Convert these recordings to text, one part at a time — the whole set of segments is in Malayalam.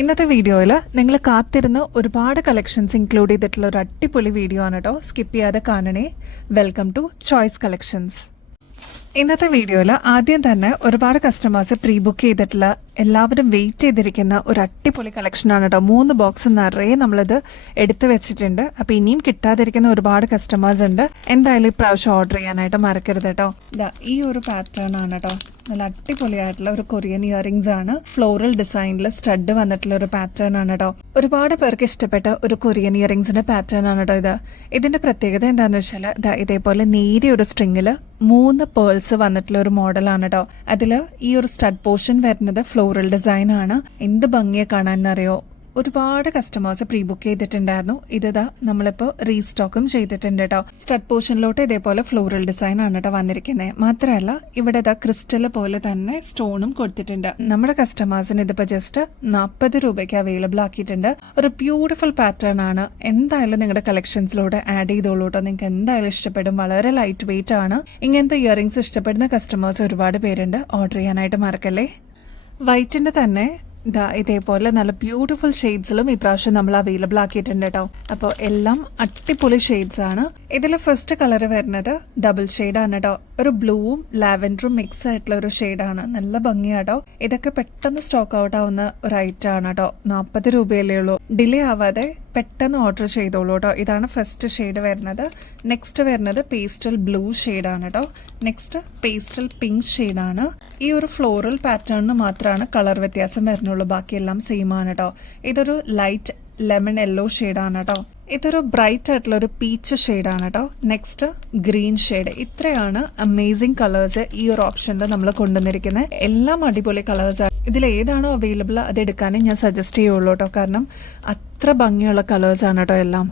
ഇന്നത്തെ വീഡിയോയിൽ നിങ്ങൾ കാത്തിരുന്ന് ഒരുപാട് കളക്ഷൻസ് ഇൻക്ലൂഡ് ചെയ്തിട്ടുള്ള ഒരു അടിപൊളി വീഡിയോ ആണ് കേട്ടോ. സ്കിപ്പ് ചെയ്യാതെ കാണണേ. Welcome to choice collections. ഇന്നത്തെ വീഡിയോയിൽ ആദ്യം തന്നെ ഒരുപാട് കസ്റ്റമേഴ്സ് പ്രീ ബുക്ക് ചെയ്തിട്ടുള്ള എല്ലാവരും വെയിറ്റ് ചെയ്തിരിക്കുന്ന ഒരു അടിപൊളി കളക്ഷനാണ് കേട്ടോ. 3 ബോക്സ് നിറയെ നമ്മളിത് എടുത്തു വെച്ചിട്ടുണ്ട്. അപ്പോൾ ഇനിയും കിട്ടാതിരിക്കുന്ന ഒരുപാട് കസ്റ്റമേഴ്സ് ഉണ്ട്. എന്തായാലും ഇപ്രാവശ്യം ഓർഡർ ചെയ്യാനായിട്ട് മറക്കരുത് കേട്ടോ. ഈ ഒരു പാറ്റേൺ ആണ് കേട്ടോ. നല്ല അടിപൊളിയായിട്ടുള്ള ഒരു കൊറിയൻ ഇയറിംഗ്സ് ആണ്. ഫ്ലോറൽ ഡിസൈനിൽ സ്റ്റഡ് വന്നിട്ടുള്ള ഒരു പാറ്റേൺ ആണ് കേട്ടോ. ഒരുപാട് പേർക്ക് ഇഷ്ടപ്പെട്ട ഒരു കൊറിയൻ ഇയറിംഗ്സിന്റെ പാറ്റേൺ ആണ് കേട്ടോ ഇതിന്റെ പ്രത്യേകത എന്താണെന്ന് വെച്ചാൽ ഇതേപോലെ നേരിയ ഒരു സ്ട്രിങ്ങിൽ 3 പേൾസ് വന്നിട്ടുള്ള ഒരു മോഡലാണ് കേട്ടോ. അതില് ഈ ഒരു സ്റ്റഡ് പോർഷൻ വരുന്നത് ഫ്ലോറൽ ഡിസൈൻ ആണ്. എന്ത് ഭംഗിയെ കാണാനറിയോ. ഒരുപാട് കസ്റ്റമേഴ്സ് പ്രീ ബുക്ക് ചെയ്തിട്ടുണ്ടായിരുന്നു. ഇതാ നമ്മളിപ്പോൾ റീസ്റ്റോക്കും ചെയ്തിട്ടുണ്ട് കേട്ടോ. സ്റ്റഡ് പോർഷനിലോട്ട് ഇതേപോലെ ഫ്ലോറൽ ഡിസൈൻ ആണ് കേട്ടോ വന്നിരിക്കുന്നത്. മാത്രമല്ല ഇവിടെ ഇതാ ക്രിസ്റ്റൽ പോലെ തന്നെ സ്റ്റോണും കൊടുത്തിട്ടുണ്ട്. നമ്മുടെ കസ്റ്റമേഴ്സിന് ഇതിപ്പോ ജസ്റ്റ് 40 രൂപയ്ക്ക് അവൈലബിൾ ആക്കിയിട്ടുണ്ട്. ഒരു ബ്യൂട്ടിഫുൾ പാറ്റേൺ ആണ്. എന്തായാലും നിങ്ങളുടെ കളക്ഷൻസിലൂടെ ആഡ് ചെയ്തോളൂ കേട്ടോ. നിങ്ങൾക്ക് എന്തായാലും ഇഷ്ടപ്പെടും. വളരെ ലൈറ്റ് വെയിറ്റ് ആണ്. ഇങ്ങനത്തെ ഇയറിംഗ്സ് ഇഷ്ടപ്പെടുന്ന കസ്റ്റമേഴ്സ് ഒരുപാട് പേരുണ്ട്. ഓർഡർ ചെയ്യാനായിട്ട് മറക്കല്ലേ. വൈറ്റിന്റെ തന്നെ ഇതേപോലെ നല്ല ബ്യൂട്ടിഫുൾ ഷെയ്ഡ്സിലും ഇപ്രാവശ്യം നമ്മൾ അവൈലബിൾ ആക്കിയിട്ടുണ്ട് കേട്ടോ. അപ്പോൾ എല്ലാം അടിപൊളി ഷെയ്ഡ്സ് ആണ്. ഇതിൽ ഫസ്റ്റ് കളർ വരുന്നത് ഡബിൾ ഷെയ്ഡ് ആണ് കേട്ടോ. ഒരു ബ്ലൂവും ലാവൻഡറും മിക്സ് ആയിട്ടുള്ള ഒരു ഷെയ്ഡാണ്. നല്ല ഭംഗിയാട്ടോ. ഇതൊക്കെ പെട്ടെന്ന് സ്റ്റോക്ക് ഔട്ട് ആവുന്ന ഒരു ഐറ്റം ആണ് കേട്ടോ. 40 രൂപയല്ലേ ഉള്ളൂ. ഡിലേ ആവാതെ പെട്ടെന്ന് ഓർഡർ ചെയ്തോളൂ കേട്ടോ. ഇതാണ് ഫസ്റ്റ് ഷെയ്ഡ് വരുന്നത്. നെക്സ്റ്റ് വരുന്നത് പേസ്റ്റൽ ബ്ലൂ ഷെയ്ഡാണ് കേട്ടോ. നെക്സ്റ്റ് പേസ്റ്റൽ പിങ്ക് ഷെയ്ഡാണ്. ഈ ഒരു ഫ്ലോറൽ പാറ്റേണിന് മാത്രമാണ് കളർ വ്യത്യാസം വരുന്നുള്ളൂ. ബാക്കിയെല്ലാം സെയിം ആണ് കേട്ടോ. ഇതൊരു ലൈറ്റ് ലെമൺ യെല്ലോ ഷെയ്ഡാണ് കേട്ടോ. ഇതൊരു ബ്രൈറ്റ് ആയിട്ടുള്ള ഒരു പീച്ച് ഷെയ്ഡാണ് കേട്ടോ. Next green shade. ഇത്രയാണ് അമേസിംഗ് കളേഴ്സ് ഈ ഒരു ഓപ്ഷനിൽ നമ്മൾ കൊണ്ടുവന്നിരിക്കുന്നത്. എല്ലാം അടിപൊളി കളേഴ്സ് ആണ്. ഇതിൽ ഏതാണോ അവൈലബിൾ അത് എടുക്കാനേ ഞാൻ സജസ്റ്റ് ചെയ്യുള്ളൂ കേട്ടോ. കാരണം അത്ര ഭംഗിയുള്ള കളേഴ്സ് ആണ് കേട്ടോ എല്ലാം.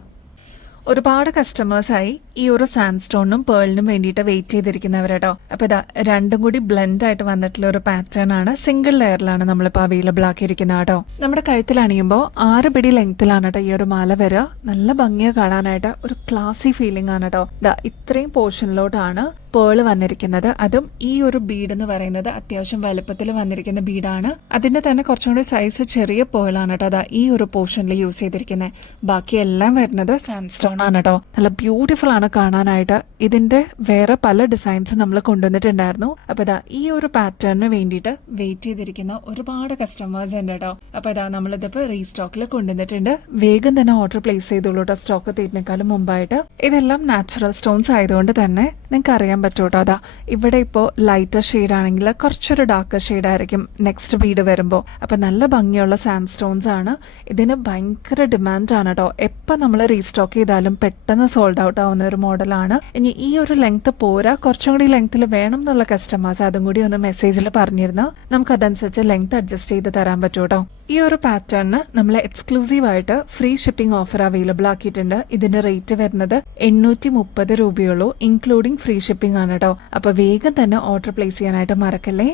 ഒരുപാട് കസ്റ്റമേഴ്സായി ഈ ഒരു സാൻഡ് സ്റ്റോണിനും പേളിനും വേണ്ടിയിട്ട് വെയിറ്റ് ചെയ്തിരിക്കുന്നവരട്ടോ. അപ്പൊ ഇതാ രണ്ടും കൂടി ബ്ലെൻഡ് ആയിട്ട് വന്നിട്ടുള്ള ഒരു പാറ്റേൺ ആണ്. സിംഗിൾ ലെയറിലാണ് നമ്മളിപ്പോൾ അവൈലബിൾ ആക്കിയിരിക്കുന്നത് കേട്ടോ. നമ്മുടെ കഴുത്തിൽ അണിയുമ്പോൾ 6 പിടി ലെങ്ത്തിലാണ് കേട്ടോ ഈ ഒരു മാല വരിക. നല്ല ഭംഗിയെ കാണാനായിട്ട് ഒരു ക്ലാസി ഫീലിംഗ് ആണ് കേട്ടോ. ഇത്രയും പോർഷനിലോട്ടാണ് പേള് വന്നിരിക്കുന്നത്. അതും ഈ ഒരു ബീഡ് എന്ന് പറയുന്നത് അത്യാവശ്യം വലുപ്പത്തിൽ വന്നിരിക്കുന്ന ബീഡാണ്. അതിന്റെ തന്നെ കുറച്ചും കൂടി സൈസ് ചെറിയ പേളാണ് കേട്ടോ. ഈ ഒരു പോർഷനിൽ യൂസ് ചെയ്തിരിക്കുന്നത്. ബാക്കി എല്ലാം വരുന്നത് സാൻഡ് സ്റ്റോൺ ആണ് കേട്ടോ. നല്ല ബ്യൂട്ടിഫുൾ ആണ് കാണാനായിട്ട്. ഇതിന്റെ വേറെ പല ഡിസൈൻസ് നമ്മൾ കൊണ്ടുവന്നിട്ടുണ്ടായിരുന്നു. അപ്പൊ ഈ ഒരു പാറ്റേണിന് വേണ്ടിയിട്ട് വെയിറ്റ് ചെയ്തിരിക്കുന്ന ഒരുപാട് കസ്റ്റമേഴ്സ് ഉണ്ട് കേട്ടോ. അപ്പൊ നമ്മളിതിപ്പോ റീസ്റ്റോക്കിൽ കൊണ്ടുവന്നിട്ടുണ്ട്. വേഗം തന്നെ ഓർഡർ പ്ലേസ് ചെയ്തോളൂ കേട്ടോ. സ്റ്റോക്ക് തീരുന്നേക്കാളും മുമ്പായിട്ട്. ഇതെല്ലാം നാച്ചുറൽ സ്റ്റോൺസ് ആയതുകൊണ്ട് തന്നെ നിങ്ങൾക്ക് അറിയാൻ പറ്റൂട്ടോ. ഇവിടെ ഇപ്പോൾ ലൈറ്റർ ഷെയ്ഡ് ആണെങ്കിൽ കുറച്ചൊരു ഡാർക്കർ ഷെയ്ഡ് ആയിരിക്കും നെക്സ്റ്റ് ബീഡ് വരുമ്പോൾ. അപ്പൊ നല്ല ഭംഗിയുള്ള സാൻഡ് സ്റ്റോൺസ് ആണ്. ഇതിന് ഭയങ്കര ഡിമാൻഡ് ആണ് കേട്ടോ. എപ്പോൾ നമ്മൾ റീസ്റ്റോക്ക് ചെയ്താലും പെട്ടെന്ന് സോൾഡ് ഔട്ട് ആവുന്ന ഒരു മോഡലാണ്. ഇനി ഈ ഒരു ലെങ്ത് പോരാ, കുറച്ചും കൂടി ലെങ്ത്തിൽ വേണം എന്നുള്ള കസ്റ്റമേഴ്സ് അതും കൂടി ഒന്ന് മെസ്സേജിൽ പറഞ്ഞിരുന്നാൽ നമുക്ക് അതനുസരിച്ച് ലെങ്ത് അഡ്ജസ്റ്റ് ചെയ്ത് തരാൻ പറ്റും കേട്ടോ. ഈ ഒരു പാറ്റേണിന് നമ്മൾ എക്സ്ക്ലൂസീവ് ആയിട്ട് ഫ്രീ ഷിപ്പിംഗ് ഓഫർ അവൈലബിൾ ആക്കിയിട്ടുണ്ട്. ഇതിന്റെ റേറ്റ് വരുന്നത് 830 രൂപയുള്ളൂ, ഇൻക്ലൂഡിംഗ് ഫ്രീ ഷിപ്പിംഗ് ആണ് കേട്ടോ. അപ്പൊ വേഗം തന്നെ ഓർഡർ പ്ലേസ് ചെയ്യാനായിട്ട് മറക്കല്ലേ.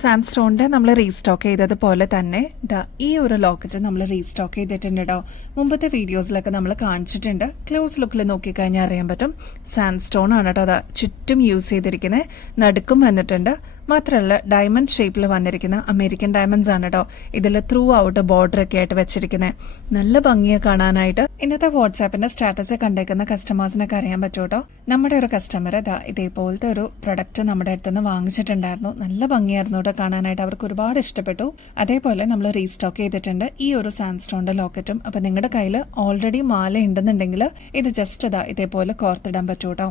സാൻഡ് സ്റ്റോണിന്റെ നമ്മൾ റീസ്റ്റോക്ക് ചെയ്തതുപോലെ തന്നെ ഈ ഒരു ലോക്കറ്റ് നമ്മൾ റീസ്റ്റോക്ക് ചെയ്തിട്ടുണ്ട് കേട്ടോ. മുമ്പത്തെ വീഡിയോസിലൊക്കെ നമ്മൾ കാണിച്ചിട്ടുണ്ട്. ക്ലോസ് ലുക്കിൽ നോക്കിക്കഴിഞ്ഞാൽ അറിയാൻ പറ്റും. സാൻഡ് സ്റ്റോൺ ആണ് കേട്ടോ. ചുറ്റും യൂസ് ചെയ്തിരിക്കുന്നത്. നടുക്കും വന്നിട്ടുണ്ട്. മാത്രമല്ല ഡയമണ്ട് ഷേപ്പിൽ വന്നിരിക്കുന്ന അമേരിക്കൻ ഡയമണ്ട്സ് ആണ് കേട്ടോ. ഇതിൽ ത്രൂ ഔട്ട് ബോർഡർ ഒക്കെ ആയിട്ട് വെച്ചിരിക്കുന്നത്. നല്ല ഭംഗിയെ കാണാനായിട്ട്. ഇന്നത്തെ വാട്സാപ്പിന്റെ സ്റ്റാറ്റസ് കണ്ടേക്കുന്ന കസ്റ്റമേഴ്സിനൊക്കെ അറിയാൻ പറ്റും കേട്ടോ. നമ്മുടെ ഒരു കസ്റ്റമർ ഇതേപോലത്തെ ഒരു പ്രൊഡക്റ്റ് നമ്മുടെ അടുത്തുനിന്ന് വാങ്ങിച്ചിട്ടുണ്ടായിരുന്നു. നല്ല ഭംഗിയായിരുന്നു കേട്ടോ കാണാനായിട്ട്. അവർക്ക് ഒരുപാട് ഇഷ്ടപ്പെട്ടു. അതേപോലെ നമ്മൾ റീസ്റ്റോക്ക് ചെയ്തിട്ടുണ്ട് ഈ ഒരു സാൻഡ് സ്റ്റോണിന്റെ ലോക്കറ്റും. അപ്പൊ നിങ്ങളുടെ കയ്യിൽ ഓൾറെഡി മാല ഉണ്ടെന്നുണ്ടെങ്കിൽ ഇത് ജസ്റ്റ് ഇതേപോലെ കോർത്തിടാൻ പറ്റൂ കേട്ടോ.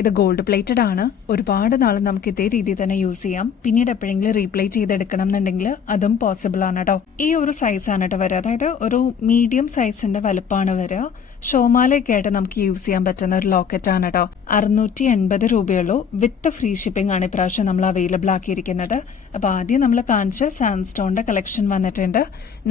ഇത് ഗോൾഡ് പ്ലേറ്റഡ് ആണ്. ഒരുപാട് നാൾ നമുക്ക് ഇതേ രീതിയിൽ തന്നെ യൂസ് ചെയ്യാം. പിന്നീട് എപ്പോഴെങ്കിലും റീപ്ലേറ്റ് ചെയ്തെടുക്കണം എന്നുണ്ടെങ്കിൽ അതും പോസിബിൾ ആണ് കേട്ടോ. ഈ ഒരു സൈസ് ആണ് കേട്ടോ വരിക. അതായത് ഒരു മീഡിയം സൈസിന്റെ വലുപ്പമാണ് വരിക. ഷോമാലയൊക്കെ ആയിട്ട് നമുക്ക് യൂസ് ചെയ്യാൻ പറ്റുന്ന ഒരു ലോക്കറ്റ് ആണ് കേട്ടോ. 680 രൂപയുള്ളൂ. വിത്ത് ഫ്രീ ഷിപ്പിംഗ് ആണ് ഇപ്രാവശ്യം നമ്മൾ അവൈലബിൾ ആക്കിയിരിക്കുന്നത്. അപ്പൊ ആദ്യം നമ്മൾ കാണിച്ച സാൻഡ് സ്റ്റോണിന്റെ കളക്ഷൻ വന്നിട്ടുണ്ട്.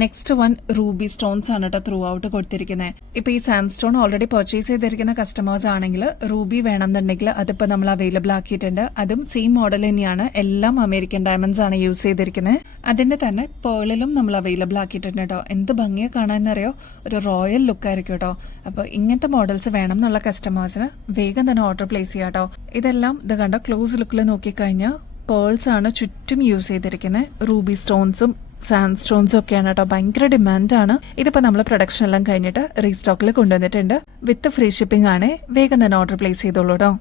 നെക്സ്റ്റ് വൺ റൂബി സ്റ്റോൺസ് ആണ് കേട്ടോ ത്രൂ ഔട്ട് കൊടുത്തിരിക്കുന്നത്. ഇപ്പൊ ഈ സാൻഡ് സ്റ്റോൺ ഓൾറെഡി പർച്ചേസ് ചെയ്തിരിക്കുന്ന കസ്റ്റമേഴ്സ് ആണെങ്കിൽ റൂബി വേണമെന്നുണ്ടെങ്കിൽ അതിപ്പോ നമ്മൾ അവൈലബിൾ ആക്കിയിട്ടുണ്ട്. അതും സെയിം മോഡൽ തന്നെയാണ്. എല്ലാം അമേരിക്കൻ ഡയമണ്ട്സ് ആണ് യൂസ് ചെയ്തിരിക്കുന്നത്. അതിന്റെ തന്നെ പേളിലും നമ്മൾ അവൈലബിൾ ആക്കിയിട്ടുണ്ട് കേട്ടോ. എന്ത് ഭംഗിയെ കാണാനറിയോ. ഒരു റോയൽ ലുക്ക് ആയിരിക്കും കേട്ടോ. അപ്പോൾ ഇങ്ങനത്തെ മോഡൽസ് വേണം എന്നുള്ള കസ്റ്റമേഴ്സിന് വേഗം തന്നെ ഓർഡർ പ്ലേസ് ചെയ്യാം കേട്ടോ. ഇതെല്ലാം ഇത് കണ്ടോ ക്ലോസ് ലുക്കിൽ നോക്കിക്കഴിഞ്ഞാൽ പേൾസ് ആണ് ചുറ്റും യൂസ് ചെയ്തിരിക്കുന്നത്. റൂബി സ്റ്റോൺസും സാൻഡ് സ്റ്റോൺസും ഒക്കെയാണ് കേട്ടോ. ഭയങ്കര ഡിമാൻഡാണ്. ഇതിപ്പോൾ നമ്മൾ പ്രൊഡക്ഷൻ എല്ലാം കഴിഞ്ഞിട്ട് റീസ്റ്റോക്കിൽ കൊണ്ടുവന്നിട്ടുണ്ട്. വിത്ത് ഫ്രീ ഷിപ്പിംഗ് ആണ്. വേഗം തന്നെ ഓർഡർ പ്ലേസ് ചെയ്തോളൂ കേട്ടോ.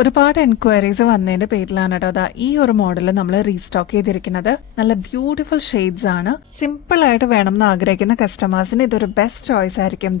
ഒരുപാട് എൻക്വയറീസ് വന്നതിന്റെ പേരിലാണ് കേട്ടോ അതാ ഈ ഒരു മോഡൽ നമ്മൾ റീസ്റ്റോക്ക് ചെയ്തിരിക്കുന്നത്. നല്ല ബ്യൂട്ടിഫുൾ ഷെയ്ഡ്സ് ആണ്. സിമ്പിൾ ആയിട്ട് വേണം എന്ന് ആഗ്രഹിക്കുന്ന കസ്റ്റമേഴ്സിന് ഇതൊരു ബെസ്റ്റ് ചോയ്സ് ആയിരിക്കും.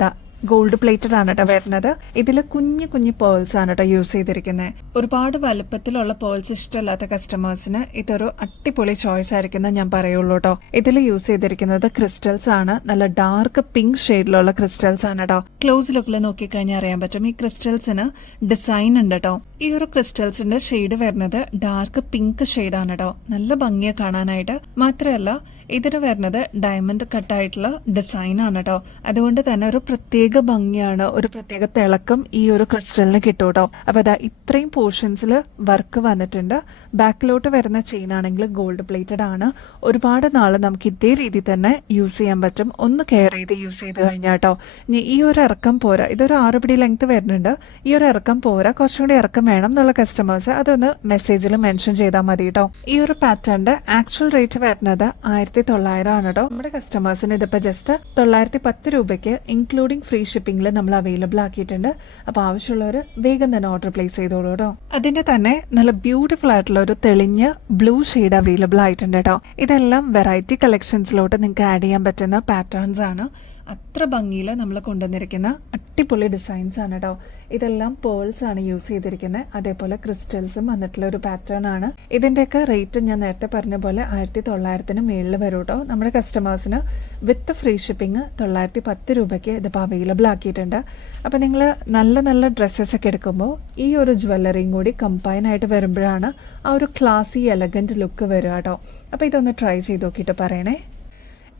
ഗോൾഡ് പ്ലേറ്റഡ് ആണ് കേട്ടോ വരുന്നത്. ഇതിൽ കുഞ്ഞു കുഞ്ഞു പേൾസ് ആണ് കേട്ടോ യൂസ് ചെയ്തിരിക്കുന്നത്. ഒരുപാട് വലുപ്പത്തിലുള്ള പേൾസ് ഇഷ്ടമല്ലാത്ത കസ്റ്റമേഴ്സിന് ഇതൊരു അടിപൊളി ചോയ്സ് ആയിരിക്കും ഞാൻ പറയുള്ളൂ കേട്ടോ. ഇതിൽ യൂസ് ചെയ്തിരിക്കുന്നത് ക്രിസ്റ്റൽസ് ആണ്. നല്ല ഡാർക്ക് പിങ്ക് ഷെയ്ഡിലുള്ള ക്രിസ്റ്റൽസ് ആണ് കേട്ടോ. ക്ലോസ് ലുക്കിൽ നോക്കിക്കഴിഞ്ഞാൽ അറിയാൻ പറ്റും ഈ ക്രിസ്റ്റൽസിന് ഡിസൈൻ ഉണ്ട് കേട്ടോ. ഈ ഒരു ക്രിസ്റ്റൽസിന്റെ ഷെയ്ഡ് വരുന്നത് ഡാർക്ക് പിങ്ക് ഷെയ്ഡാണ് കേട്ടോ. നല്ല ഭംഗിയെ കാണാനായിട്ട്. മാത്രമല്ല ഇതിന് വരുന്നത് ഡയമണ്ട് കട്ടായിട്ടുള്ള ഡിസൈൻ ആണ് കേട്ടോ. അതുകൊണ്ട് തന്നെ ഒരു പ്രത്യേക ഭംഗിയാണ്, ഒരു പ്രത്യേക തിളക്കം ഈ ഒരു ക്രിസ്റ്റലിന് കിട്ടും കേട്ടോ. അപ്പൊ അതാ ഇത്രയും പോർഷൻസിൽ വർക്ക് വന്നിട്ടുണ്ട്. ബാക്കിലോട്ട് വരുന്ന ചെയിൻ ആണെങ്കിൽ ഗോൾഡ് പ്ലേറ്റഡ് ആണ്. ഒരുപാട് നാള് നമുക്ക് ഇതേ രീതി തന്നെ യൂസ് ചെയ്യാൻ പറ്റും. ഒന്ന് കെയർ ചെയ്ത് യൂസ് ചെയ്ത് കഴിഞ്ഞാൽ കേട്ടോ. ഇനി ഈ ഒരു ഇറക്കം പോരാ, ഇതൊരു 6 പിടി ലെങ്ത് വരുന്നുണ്ട്. ഈ ഒരു ഇറക്കം പോരാ, കുറച്ചും കൂടി ഇറക്കം വേണം എന്നുള്ള കസ്റ്റമേഴ്സ് അതൊന്ന് മെസ്സേജിൽ മെൻഷൻ ചെയ്താൽ മതി കേട്ടോ. ഈ ഒരു പാറ്റേണിന്റെ ആക്ച്വൽ റേറ്റ് വരുന്നത് 1900 ആണ് കേട്ടോ. നമ്മുടെ കസ്റ്റമേഴ്സിന് ഇതിപ്പോ ജസ്റ്റ് 910 രൂപയ്ക്ക് ഇൻക്ലൂഡിംഗ് ഫ്രീ ഷിപ്പിംഗിൽ നമ്മൾ അവൈലബിൾ ആക്കിയിട്ടുണ്ട്. അപ്പൊ ആവശ്യമുള്ളവർ വേഗം തന്നെ ഓർഡർ പ്ലേസ് ചെയ്തോളൂ കേട്ടോ. അതിന്റെ തന്നെ നല്ല ബ്യൂട്ടിഫുൾ ആയിട്ടുള്ള ഒരു തെളിഞ്ഞ ബ്ലൂ ഷെയ്ഡ് അവൈലബിൾ ആയിട്ടുണ്ട് കേട്ടോ. ഇതെല്ലാം വെറൈറ്റി കളക്ഷൻസിലോട്ട് നിങ്ങൾക്ക് ആഡ് ചെയ്യാൻ പറ്റുന്ന പാറ്റേൺസ് ആണ്. അത്ര ഭംഗിയിൽ നമ്മൾ കൊണ്ടുവന്നിരിക്കുന്ന അടിപൊളി ഡിസൈൻസ് ആണ് കേട്ടോ. ഇതെല്ലാം പേൾസ് ആണ് യൂസ് ചെയ്തിരിക്കുന്നത്. അതേപോലെ ക്രിസ്റ്റൽസും വന്നിട്ടുള്ള ഒരു പാറ്റേൺ ആണ്. ഇതിന്റെയൊക്കെ റേറ്റ് ഞാൻ നേരത്തെ പറഞ്ഞ പോലെ 1900 മേളിൽ വരും കേട്ടോ. നമ്മുടെ കസ്റ്റമേഴ്സിന് വിത്ത് ഫ്രീ ഷിപ്പിംഗ് 910 രൂപയ്ക്ക് ഇതിപ്പോൾ അവൈലബിൾ ആക്കിയിട്ടുണ്ട്. അപ്പം നിങ്ങൾ നല്ല നല്ല ഡ്രസ്സസ് ഒക്കെ എടുക്കുമ്പോൾ ഈ ഒരു ജ്വല്ലറിയും കൂടി കമ്പൈൻ ആയിട്ട് വരുമ്പോഴാണ് ആ ഒരു ക്ലാസി എലഗന്റ് ലുക്ക് വരിക കേട്ടോ. അപ്പം ഇതൊന്ന് ട്രൈ ചെയ്ത് നോക്കിയിട്ട് പറയണേ.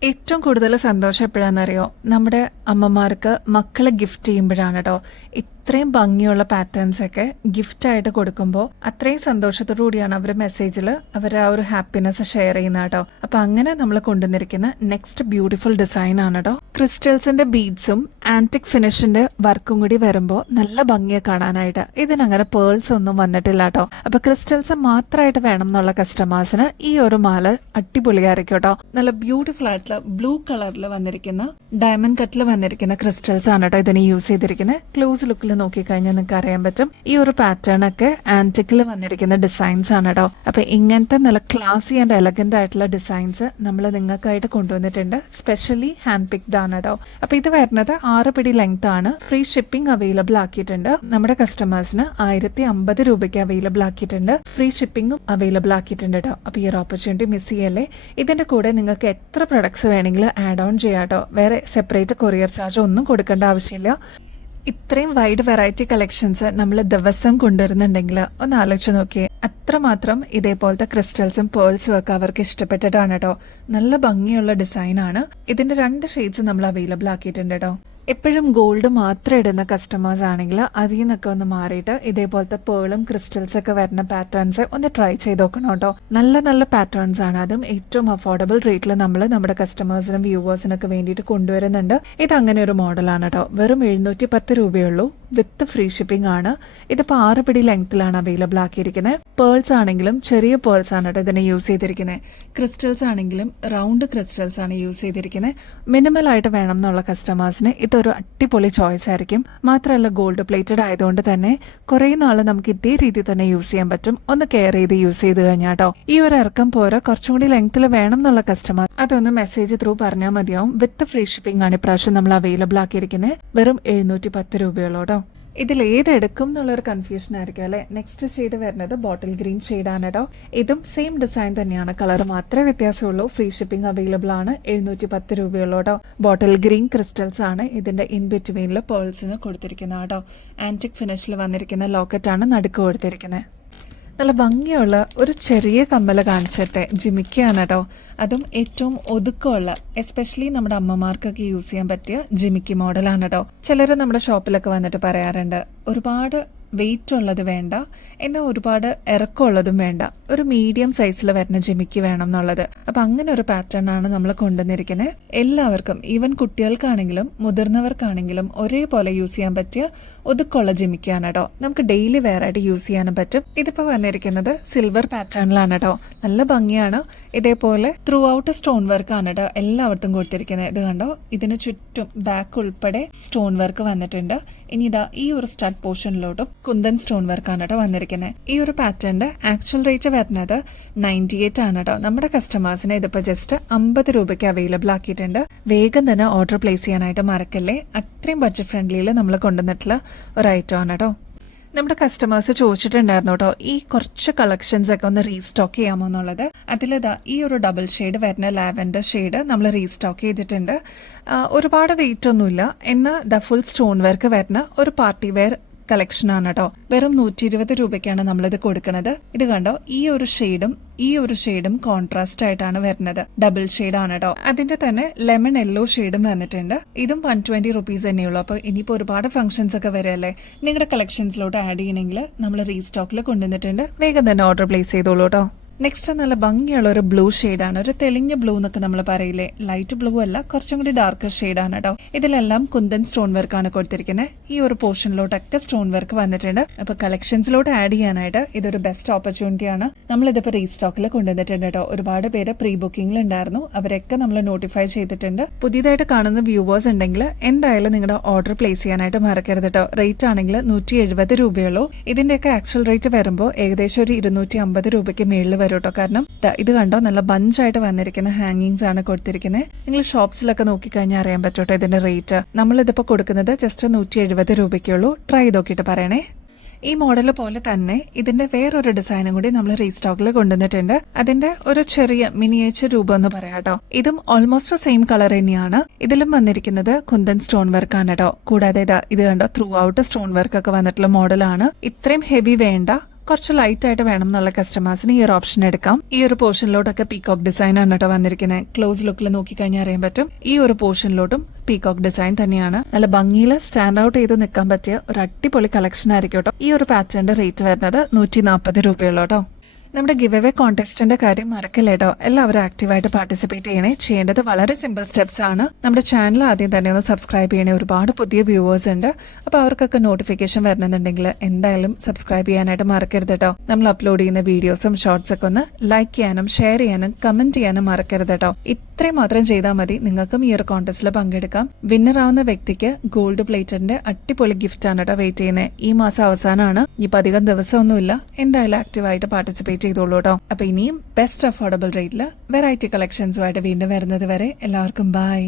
ഏറ്റവും കൂടുതൽ സന്തോഷം എപ്പോഴാണെന്നറിയോ, നമ്മുടെ അമ്മമാർക്ക് മക്കളെ ഗിഫ്റ്റ് ചെയ്യുമ്പോഴാണ് കേട്ടോ. ഇത്രയും ഭംഗിയുള്ള പാറ്റേൺസ് ഒക്കെ ഗിഫ്റ്റ് ആയിട്ട് കൊടുക്കുമ്പോൾ അത്രയും സന്തോഷത്തോടു കൂടിയാണ് അവർ മെസ്സേജിൽ അവരുടെ ആ ഒരു ഹാപ്പിനെസ് ഷെയർ ചെയ്യുന്നത് കേട്ടോ. അപ്പൊ അങ്ങനെ നമ്മൾ കൊണ്ടുവന്നിരിക്കുന്ന നെക്സ്റ്റ് ബ്യൂട്ടിഫുൾ ഡിസൈൻ ആണ് കേട്ടോ. ക്രിസ്റ്റൽസിന്റെ ബീഡ്സും ആന്റിക് ഫിനിഷിന്റെ വർക്കും കൂടി വരുമ്പോൾ നല്ല ഭംഗിയെ കാണാനായിട്ട്. ഇതിനങ്ങനെ പേൾസ് ഒന്നും വന്നിട്ടില്ല കേട്ടോ. അപ്പൊ ക്രിസ്റ്റൽസ് മാത്രമായിട്ട് വേണം എന്നുള്ള കസ്റ്റമേഴ്സിന് ഈ ഒരു മാല അടിപൊളിയായിരിക്കും കേട്ടോ. നല്ല ബ്യൂട്ടിഫുൾ ആയിട്ടുള്ള ബ്ലൂ കളറിൽ വന്നിരിക്കുന്ന ഡയമണ്ട് കട്ടിൽ വന്നിരിക്കുന്ന ക്രിസ്റ്റൽസ് ആണ് കേട്ടോ ഇതിന് യൂസ് ചെയ്തിരിക്കുന്നത്. ക്ലോസ് ലുക്കിൽ നോക്കിക്കഴിഞ്ഞാൽ നിങ്ങൾക്ക് അറിയാൻ പറ്റും ഈ ഒരു പാറ്റേൺ ഒക്കെ ആന്റിക്കിൽ വന്നിരിക്കുന്ന ഡിസൈൻസ് ആണ് കേട്ടോ. അപ്പൊ ഇങ്ങനത്തെ നല്ല ക്ലാസി ആൻഡ് എലഗന്റ് ആയിട്ടുള്ള ഡിസൈൻസ് നമ്മൾ നിങ്ങൾക്കായിട്ട് കൊണ്ടുവന്നിട്ടുണ്ട്. സ്പെഷ്യലി ഹാൻഡ് പിക്ഡ് ആണ് കേട്ടോ. അപ്പൊ ഇത് വരുന്നത് 6 പിടി ലെങ്ത് ആണ്. ഫ്രീ ഷിപ്പിംഗ് അവൈലബിൾ ആക്കിയിട്ടുണ്ട്. നമ്മുടെ കസ്റ്റമേഴ്സിന് 1050 രൂപയ്ക്ക് അവൈലബിൾ ആക്കിയിട്ടുണ്ട്. ഫ്രീ ഷിപ്പിംഗും അവൈലബിൾ ആക്കിയിട്ടുണ്ട് കേട്ടോ. അപ്പൊ ഈ ഒരു ഓപ്പർച്യൂണിറ്റി മിസ് ചെയ്യല്ലേ. ഇതിന്റെ കൂടെ നിങ്ങൾക്ക് എത്ര പ്രൊഡക്ട്സ് വേണമെങ്കിലും ആഡ് ഓൺ ചെയ്യാം കേട്ടോ. വേറെ സെപ്പറേറ്റ് കൊറിയർ ചാർജ് ഒന്നും കൊടുക്കേണ്ട ആവശ്യമില്ല. ഇത്രയും വൈഡ് വെറൈറ്റി കളക്ഷൻസ് നമ്മൾ ദിവസം കൊണ്ടുവരുന്നുണ്ടെങ്കിൽ ഒന്ന് ആലോചിച്ച് നോക്കിയേ. അത്രമാത്രം ഇതേപോലത്തെ ക്രിസ്റ്റൽസും പേൾസും ഒക്കെ അവർക്ക് ഇഷ്ടപ്പെട്ടിട്ടാണ് കേട്ടോ. നല്ല ഭംഗിയുള്ള ഡിസൈൻ ആണ്. ഇതിന്റെ 2 ഷെയ്ഡ്സ് നമ്മൾ അവൈലബിൾ ആക്കിയിട്ടുണ്ട് കേട്ടോ. എപ്പോഴും ഗോൾഡ് മാത്രം ഇടുന്ന കസ്റ്റമേഴ്സ് ആണെങ്കിൽ അതിൽ നിന്നൊക്കെ ഒന്ന് മാറിയിട്ട് ഇതേപോലത്തെ പേളും ക്രിസ്റ്റൽസ് ഒക്കെ വരുന്ന പാറ്റേൺസ് ഒന്ന് ട്രൈ ചെയ്ത് നോക്കണം കേട്ടോ. നല്ല നല്ല പാറ്റേൺസ് ആണ്. അതും ഏറ്റവും അഫോർഡബിൾ റേറ്റിൽ നമ്മൾ നമ്മുടെ കസ്റ്റമേഴ്സിനും വ്യൂവേഴ്സിനൊക്കെ വേണ്ടിയിട്ട് കൊണ്ടുവരുന്നുണ്ട്. ഇത് അങ്ങനെ ഒരു മോഡലാണ് കേട്ടോ. വെറും 710 രൂപയുള്ളൂ. വിത്ത് ഫ്രീ ഷിപ്പിംഗ് ആണ്. ഇതിപ്പോൾ 6 പിടി ലെങ്ത്തിലാണ് അവൈലബിൾ ആക്കിയിരിക്കുന്നത്. പേൾസ് ആണെങ്കിലും ചെറിയ പേൾസ് ആണ് കേട്ടോ ഇതിനെ യൂസ് ചെയ്തിരിക്കുന്നത്. ക്രിസ്റ്റൽസ് ആണെങ്കിലും റൗണ്ട് ക്രിസ്റ്റൽസ് ആണ് യൂസ് ചെയ്തിരിക്കുന്നത്. മിനിമൽ ആയിട്ട് വേണം എന്നുള്ള കസ്റ്റമേഴ്സിന് ഇതൊരു അടിപൊളി ചോയ്സ് ആയിരിക്കും. മാത്രമല്ല ഗോൾഡ് പ്ലേറ്റഡ് ആയതുകൊണ്ട് തന്നെ കുറെ നാൾ നമുക്ക് ഇതേ രീതിയിൽ തന്നെ യൂസ് ചെയ്യാൻ പറ്റും. ഒന്ന് കെയർ ചെയ്ത് യൂസ് ചെയ്ത് കഴിഞ്ഞാൽ കേട്ടോ. ഈ ഒരു ഇറക്കം പോരാ, കുറച്ചും കൂടി ലെങ്ത്തിൽ വേണം എന്നുള്ള കസ്റ്റമർ അതൊന്ന് മെസ്സേജ് ത്രൂ പറഞ്ഞാൽ മതിയാവും. വിത്ത് ഫ്രീ ഷിപ്പിംഗ് ആണ് ഇപ്രാവശ്യം നമ്മൾ അവൈലബിൾ ആക്കിയിരിക്കുന്നത്. വെറും 710 രൂപയുള്ളൂ കേട്ടോ. ഇതിൽ ഏതെടുക്കും എന്നുള്ളൊരു കൺഫ്യൂഷൻ ആയിരിക്കും അല്ലെ. നെക്സ്റ്റ് ഷെയ്ഡ് വരുന്നത് ബോട്ടിൽ ഗ്രീൻ ഷെയ്ഡാണ് കേട്ടോ. ഇതും സെയിം ഡിസൈൻ തന്നെയാണ്. കളർ മാത്രമേ വ്യത്യാസമുള്ളൂ. ഫ്രീ ഷിപ്പിംഗ് അവൈലബിൾ ആണ്. 710 രൂപയുള്ളൂ കേട്ടോ. ബോട്ടിൽ ഗ്രീൻ ക്രിസ്റ്റൽസ് ആണ് ഇതിന്റെ ഇൻ ബിറ്റ്വീനിൽ പേൾസിന് കൊടുത്തിരിക്കുന്നത് കേട്ടോ. ആന്റിക് ഫിനിഷിൽ വന്നിരിക്കുന്ന ലോക്കറ്റ് ആണ് നടുക്ക് കൊടുത്തിരിക്കുന്നത്. നല്ല ഭംഗിയുള്ള ഒരു ചെറിയ കമ്മൽ കാണിച്ചിട്ടെ ജിമിക്കാണ് കേട്ടോ. അതും ഏറ്റവും ഒതുക്കമുള്ള, എസ്പെഷ്യലി നമ്മുടെ അമ്മമാർക്കൊക്കെ യൂസ് ചെയ്യാൻ പറ്റിയ ജിമിക്കി മോഡലാണ് കേട്ടോ. ചിലർ നമ്മുടെ ഷോപ്പിലൊക്കെ വന്നിട്ട് പറയാറുണ്ട് ഒരുപാട് വെയിറ്റ് ഉള്ളത് വേണ്ട, എന്നാൽ ഒരുപാട് ഇറക്കമുള്ളതും വേണ്ട, ഒരു മീഡിയം സൈസിൽ വരുന്ന ജിമിക്ക് വേണം എന്നുള്ളത്. അപ്പൊ അങ്ങനെ ഒരു പാറ്റേൺ ആണ് നമ്മൾ കൊണ്ടുവന്നിരിക്കുന്നത്. എല്ലാവർക്കും, ഈവൻ കുട്ടികൾക്കാണെങ്കിലും മുതിർന്നവർക്കാണെങ്കിലും ഒരേപോലെ യൂസ് ചെയ്യാൻ പറ്റിയ ഒതുക്കുള്ള ജിമിക്കാണ് കേട്ടോ. നമുക്ക് ഡെയിലി വെയർ ആയിട്ട് യൂസ് ചെയ്യാനും പറ്റും. ഇതിപ്പോൾ വന്നിരിക്കുന്നത് സിൽവർ പാറ്റേണിലാണ് കേട്ടോ. നല്ല ഭംഗിയാണ്. ഇതേപോലെ ത്രൂ ഔട്ട് സ്റ്റോൺ വർക്ക് ആണ് കേട്ടോ എല്ലായിടത്തും കൊടുത്തിരിക്കുന്നത്. ഇത് കണ്ടോ, ഇതിന് ചുറ്റും ബാക്ക് ഉൾപ്പെടെ സ്റ്റോൺ വർക്ക് വന്നിട്ടുണ്ട്. ഇനി ഇതാ ഈ ഒരു സ്റ്റഡ് പോർഷനിലോട്ടും കുന്തൻ സ്റ്റോൺ വർക്ക് ആണ് കേട്ടോ വന്നിരിക്കുന്നത്. ഈ ഒരു പാറ്റേണിന്റെ ആക്ച്വൽ റേറ്റ് വരുന്നത് 98 ആണ് കേട്ടോ. നമ്മുടെ കസ്റ്റമേഴ്സിന് ഇതിപ്പോ ജസ്റ്റ് 50 രൂപയ്ക്ക് അവൈലബിൾ ആക്കിയിട്ടുണ്ട്. വേഗം തന്നെ ഓർഡർ പ്ലേസ് ചെയ്യാനായിട്ട് മറക്കല്ലേ. അത്രയും ബഡ്ജറ്റ് ഫ്രണ്ട്ലിയിൽ നമ്മൾ കൊണ്ടുവന്നിട്ടുള്ള ഒരു ഐറ്റം ആണ് കേട്ടോ. നമ്മുടെ കസ്റ്റമേഴ്സ് ചോദിച്ചിട്ടുണ്ടായിരുന്നു കേട്ടോ, ഈ കുറച്ച് കളക്ഷൻസ് ഒക്കെ ഒന്ന് റീസ്റ്റോക്ക് ചെയ്യാമോ എന്നുള്ളത്. അതിലിതാ ഈ ഒരു ഡബിൾ ഷെയ്ഡ് വരുന്ന ലാവൻഡർ ഷെയ്ഡ് നമ്മൾ റീസ്റ്റോക്ക് ചെയ്തിട്ടുണ്ട്. ഒരുപാട് വെയിറ്റ് ഒന്നുമില്ല. എന്നാൽ ദ ഫുൾ സ്റ്റോൺ വർക്ക് വരുന്ന ഒരു പാർട്ടി വെയർ കളക്ഷൻ ആണ് കേട്ടോ. വെറും 120 രൂപയ്ക്കാണ് നമ്മളിത് കൊടുക്കുന്നത്. ഇത് കണ്ടോ, ഈ ഒരു ഷെയ്ഡും കോൺട്രാസ്റ്റ് ആയിട്ടാണ് വരുന്നത്. ഡബിൾ ഷെയ്ഡ് ആണ് കേട്ടോ. അതിന്റെ തന്നെ ലെമൺ യെല്ലോ ഷെയ്ഡും വന്നിട്ടുണ്ട്. ഇതും 120 റുപ്പീസ് തന്നെയുള്ളൂ. അപ്പൊ ഇനിയിപ്പോ ഒരുപാട് ഫംഗ്ഷൻസ് ഒക്കെ വരല്ലേ, നിങ്ങളുടെ കളക്ഷൻസിലോട്ട് ആഡ് ചെയ്യണമെങ്കിൽ നമ്മൾ റീസ്റ്റോക്കിൽ കൊണ്ടുവന്നിട്ടുണ്ട്. വേഗം തന്നെ ഓർഡർ പ്ലേസ് ചെയ്തോളൂ കേട്ടോ. നെക്സ്റ്റ് നല്ല ഭംഗിയുള്ള ഒരു ബ്ലൂ ഷെയ്ഡാണ്. ഒരു തെളിഞ്ഞ ബ്ലൂ എന്നൊക്കെ നമ്മൾ പറയില്ലേ, ലൈറ്റ് ബ്ലൂ അല്ല, കുറച്ചും കൂടി ഡാർക്ക് ഷെയ്ഡാണ് കേട്ടോ. ഇതിലെല്ലാം കുന്തൻ സ്റ്റോൺ വർക്ക് ആണ് കൊടുത്തിരിക്കുന്നത്. ഈ ഒരു പോർഷനിലോട്ടൊക്കെ സ്റ്റോൺ വർക്ക് വന്നിട്ടുണ്ട്. അപ്പൊ കളക്ഷൻസിലോട്ട് ആഡ് ചെയ്യാനായിട്ട് ഇതൊരു ബെസ്റ്റ് ഓപ്പർച്യൂണിറ്റി ആണ്. നമ്മളിതിപ്പോ റീസ്റ്റോക്കിൽ കൊണ്ടുവന്നിട്ടുണ്ട് കേട്ടോ. ഒരുപാട് പേര് പ്രീ ബുക്കിംഗിൽ ഉണ്ടായിരുന്നു. അവരൊക്കെ നമ്മൾ നോട്ടിഫൈ ചെയ്തിട്ടുണ്ട്. പുതിയതായിട്ട് കാണുന്ന വ്യൂവേഴ്സ് ഉണ്ടെങ്കിൽ എന്തായാലും നിങ്ങളുടെ ഓർഡർ പ്ലേസ് ചെയ്യാനായിട്ട് മറക്കരുത് കേട്ടോ. റേറ്റ് ആണെങ്കിൽ 170 രൂപയുള്ളൂ. ഇതിന്റെയൊക്കെ ആക്ച്വൽ റേറ്റ് വരുമ്പോൾ ഏകദേശം ഒരു 250 രൂപയ്ക്ക് മേളിൽ വരും കേട്ടോ. കാരണം ഇത് കണ്ടോ, നല്ല ബഞ്ചായിട്ട് വന്നിരിക്കുന്ന ഹാങ്ങിങ്സ് ആണ് കൊടുത്തിരിക്കുന്നത്. നിങ്ങൾ ഷോപ്സിലൊക്കെ നോക്കിക്കഴിഞ്ഞാൽ അറിയാൻ പറ്റോട്ടോ ഇതിന്റെ റേറ്റ്. നമ്മളിതിപ്പോ കൊടുക്കുന്നത് ജസ്റ്റ് 170 രൂപയ്ക്കുള്ളൂ. ട്രൈ ചെയ്ത് നോക്കിയിട്ട് പറയണേ. ഈ മോഡൽ പോലെ തന്നെ ഇതിന്റെ വേറൊരു ഡിസൈനും കൂടി നമ്മൾ റീസ്റ്റോക്കിൽ കൊണ്ടുവന്നിട്ടുണ്ട്. അതിന്റെ ഒരു ചെറിയ മിനിയേച്ചർ രൂപം എന്ന് പറയാം കേട്ടോ. ഇതും ഓൾമോസ്റ്റ് സെയിം കളർ തന്നെയാണ്. ഇതിലും വന്നിരിക്കുന്നത് കുന്തൻ സ്റ്റോൺ വർക്ക് ആണ് കേട്ടോ. കൂടാതെ ഇത് കണ്ടോ, ത്രൂ ഔട്ട് സ്റ്റോൺ വർക്ക് ഒക്കെ വന്നിട്ടുള്ള മോഡലാണ്. ഇത്രയും ഹെവി വേണ്ട, കുറച്ച് ലൈറ്റ് ആയിട്ട് വേണം എന്നുള്ള കസ്റ്റമേഴ്സിന് ഈ ഒരു ഓപ്ഷൻ എടുക്കാം. ഈ ഒരു പോർഷനിലോട്ടൊക്കെ പീകോക്ക് ഡിസൈൻ ആണ് കേട്ടോ വന്നിരിക്കുന്നത്. ക്ലോസ് ലുക്കിൽ നോക്കിക്കഴിഞ്ഞാൽ അറിയാൻ പറ്റും. ഈ ഒരു പോർഷനിലോട്ടും പീകോക്ക് ഡിസൈൻ തന്നെയാണ്. നല്ല ഭംഗിയിൽ സ്റ്റാൻഡ് ഔട്ട് ചെയ്ത് നിൽക്കാൻ പറ്റിയ ഒരു അടിപൊളി കളക്ഷൻ ആയിരിക്കും കേട്ടോ. ഈ ഒരു പാറ്റേണിന്റെ റേറ്റ് വരുന്നത് 140 രൂപയുള്ളൂ കേട്ടോ. നമ്മുടെ ഗിവ് അവേ കോൺടെസ്റ്റിന്റെ കാര്യം മറക്കല്ലേ കേട്ടോ. എല്ലാവരും ആക്റ്റീവായിട്ട് പാർട്ടിസിപ്പേറ്റ് ചെയ്യണേ. ചെയ്യേണ്ടത് വളരെ സിമ്പിൾ സ്റ്റെപ്സ് ആണ്. നമ്മുടെ ചാനൽ ആദ്യം തന്നെ ഒന്ന് സബ്സ്ക്രൈബ് ചെയ്യണേ. ഒരുപാട് പുതിയ വ്യൂവേഴ്സ് ഉണ്ട്. അപ്പൊ അവർക്കൊക്കെ നോട്ടിഫിക്കേഷൻ വരണമെന്നുണ്ടെങ്കിൽ എന്തായാലും സബ്സ്ക്രൈബ് ചെയ്യാനായിട്ട് മറക്കരുത് കേട്ടോ. നമ്മൾ അപ്ലോഡ് ചെയ്യുന്ന വീഡിയോസും ഷോർട്സ് ഒക്കെ ഒന്ന് ലൈക്ക് ചെയ്യാനും ഷെയർ ചെയ്യാനും കമന്റ് ചെയ്യാനും മറക്കരുത് കേട്ടോ. ഇത്രയും മാത്രം ചെയ്താൽ മതി. നിങ്ങൾക്കും ഈ ഒരു കോൺടെസ്റ്റിൽ പങ്കെടുക്കാം. വിന്നർ ആവുന്ന വ്യക്തിക്ക് ഗോൾഡ് പ്ലേറ്ററിന്റെ അടിപൊളി ഗിഫ്റ്റ് ആണ് കേട്ടോ വെയിറ്റ് ചെയ്യുന്നത്. ഈ മാസം അവസാനമാണ്. ഇനിയിപ്പോൾ അധികം ദിവസമൊന്നുമില്ല. എന്തായാലും ആക്റ്റീവായിട്ട് പാർട്ടിസിപ്പേറ്റ് ചെയ്തോളൂ കേട്ടോ. അപ്പൊ ഇനിയും ബെസ്റ്റ് അഫോർഡബിൾ റേറ്റില് വെറൈറ്റി കളക്ഷൻസുമായിട്ട് വീണ്ടും വരുന്നത് വരെ എല്ലാവർക്കും ബൈ.